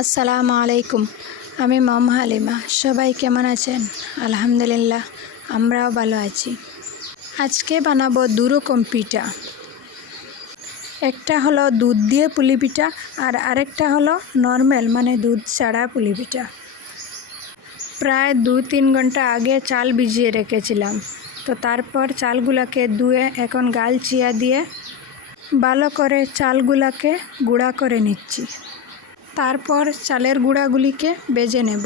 আসসালামু আলাইকুম। আমি মম হালিমা। সবাই কেমন আছেন? আলহামদুলিল্লাহ, আমরাও ভালো আছি। আজকে বানাবো দুরকম পিঠা। একটা হলো দুধ দিয়ে পুলি পিঠা আর আরেকটা হলো নর্মাল মানে দুধ ছাড়া পুলি পিঠা। প্রায় 2-3 ঘন্টা আগে চাল ভিজিয়ে রেখেছিলাম, তো তারপর চালগুলোকে ধুয়ে এখন গাল চিয়া দিয়ে ভালো করে চালগুলোকে গুঁড়া করে নিচ্ছি। তারপর চালের গুঁড়াগুলিকে ভেজে নেব।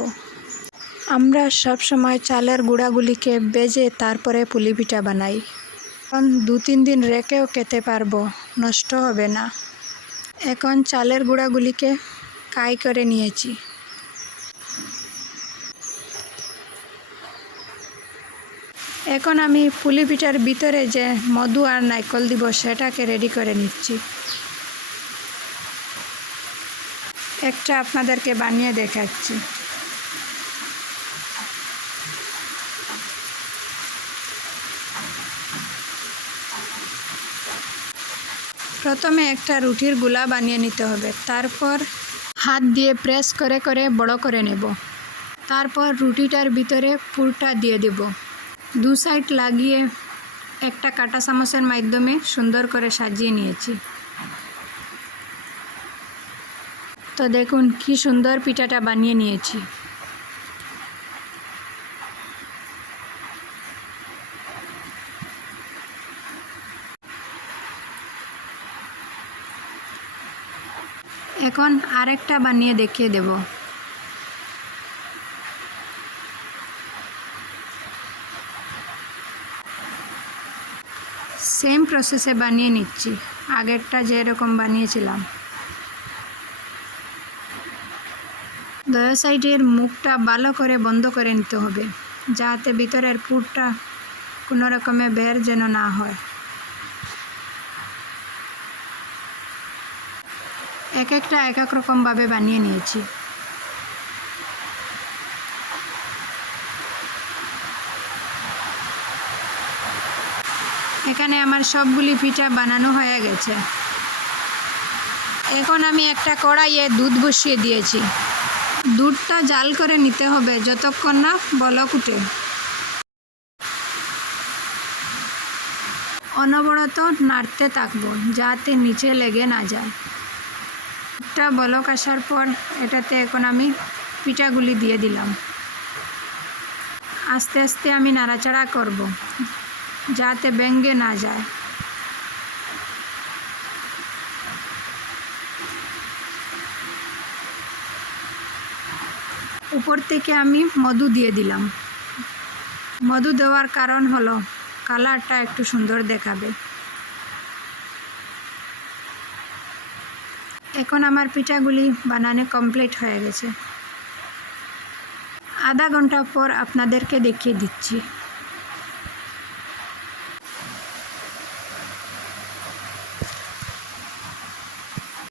আমরা সব সময় চালের গুঁড়াগুলিকে ভেজে তারপরে পুলি পিঠা বানাই, কারণ 2-3 দিন রেখেও খেতে পারবো, নষ্ট হবে না। এখন চালের গুঁড়াগুলিকে কাই করে নিয়েছি। এখন আমি পুলি পিঠার ভিতরে যে মধু আর নারকেল দিব সেটাকে রেডি করে নিচ্ছি। একটা আপনাদেরকে বানিয়ে দেখাচ্ছি। প্রথমে একটা রুটির গোলা বানিয়ে নিতে হবে, তারপর হাত দিয়ে প্রেস করে করে বড় করে নেব। তারপর রুটিটার ভিতরে পুরটা দিয়ে দেব। 2 সাইড লাগিয়ে একটা কাঁটা চামচের মাধ্যমে সুন্দর করে সাজিয়ে নিয়েছি। তো দেখুন কি সুন্দর পিঠাটা বানিয়ে নিয়েছি। এখন আরেকটা বানিয়ে দেখিয়ে দেব। সেম প্রসেসে বানিয়ে নিচ্ছি, আগেরটা যেরকম বানিয়েছিলাম। দয়া সাইডের মুখটা ভালো করে বন্ধ করে নিতে হবে, যাতে ভিতরের পুরটা কোনো রকমে বের যেন না হয়। এক একটা এক এক রকমভাবে বানিয়ে নিয়েছি। এখানে আমার সবগুলি পিঠা বানানো হয়ে গেছে। এখন আমি একটা কড়াইয়ে দুধ বসিয়ে দিয়েছি। দুধটা জাল করে নিতে হবে যতক্ষণ না বলক উঠে। অনবরত নাড়তে থাকবো যাতে নিচে লেগে না যায়। দুধটা বলক আসার পর এটাতে এখন আমি পিঠাগুলি দিয়ে দিলাম। আস্তে আস্তে আমি নাড়াচাড়া করব যাতে ভেঙে না যায়। উপর থেকে আমি মধু দিয়ে দিলাম। মধু দেওয়ার কারণ হলো কালারটা একটু সুন্দর দেখাবে। এখন আমার পিঠাগুলি বানানো কমপ্লিট হয়ে গেছে। আধা ঘন্টা পর আপনাদেরকে দেখিয়ে দিচ্ছি।